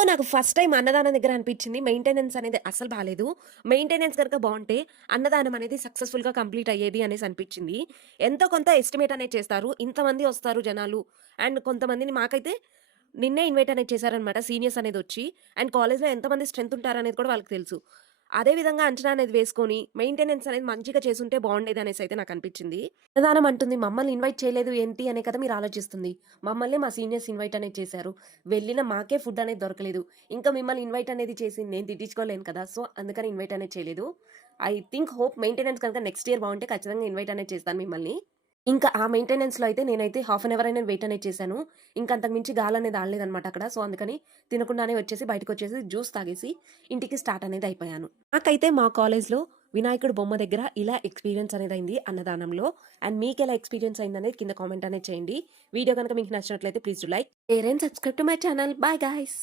ఎందుకో నాకు first time అన్నదానం దగ్గర అనిపించింది మెయింటెనెన్స్ అనేది అస్సలు బాలేదు. మెయింటెనెన్స్ గనుక బావుంటే అన్నదానం అనేది సక్సెస్‌ఫుల్‌గా కంప్లీట్ అయ్యేది అనేసి అనిపించింది. ఎంతో కొంత ఎస్టిమేట్ అనేది చేస్తారు. ఇంతమంది వస్తారు జనాలు అండ్ కొంతమందిని మాకైతే నిన్నే ఇన్వైట్ అనేది చేశారనమాట సీనియర్స్ అనేదొచ్చి. అండ్ కాలేజ్‌లో ఎంతమంది స్ట్రెంత్ ఉంటారనేది కూడా వాళ్ళకి తెలుసు. అదే విధంగా అంచనా అనేది వేసుకొని మెయింటెనెన్స్ అనేది మంచిగా చేసుంటే బావుండేదనేసయితే నాకనిపించింది. అన్నదానం అంటుంది మమ్మల్ని ఇన్వైట్ చేయలేదు ఏంటి అనే కదా మీరు ఆలోచిస్తుంది. మమ్మల్నే మా సీనియర్స్ ఇన్వైట్ అనేది చేశారు. వెళ్ళిన మాకే ఫుడ్ అనేది దొరకలేదు. ఇంకా మిమ్మల్ని ఇన్వైట్ అనేది చేసి నేను తిట్టించుకోలేను కదా! సో, అందుకని ఇన్వైట్ అనేది చేయలేదు. ఐ థింక్ హోప్ మెయింటెనెన్స్ కనుక నెక్స్ట్ ఇయర్ బావుంటే ఖచ్చితంగా ఇన్వైట్ అనేది చేస్తాను మిమ్మల్ని. ఇంకా ఆ మెయింటెనెన్స్‌లో అయితే నేనైతే హాఫ్ అన్ అవర్ అయినా వెయిట్ అనేది చేశాను. ఇంక అంతకు మించి గాలనేది ఆడలేదనమాట అక్కడ. సో, అందుకని తినకుండానే వచ్చేసి బయటకొచ్చేసి జ్యూస్ తాగేసి ఇంటికి స్టార్ట్ అనేది అయిపోయాను. నాకైతే మా కాలేజ్‌లో వినాయకుడు బొమ్మ దగ్గర ఇలా ఎక్స్‌పీరియన్స్ అనేదయింది అన్నదానంలో. అండ్ మీకెలా ఎక్స్‌పీరియన్స్ అయిందనేది కింద కామెంట్ అనేది చేయండి. వీడియో గనుక మీకు నచ్చినట్లయితే please do like, share and subscribe to my channel. Bye guys.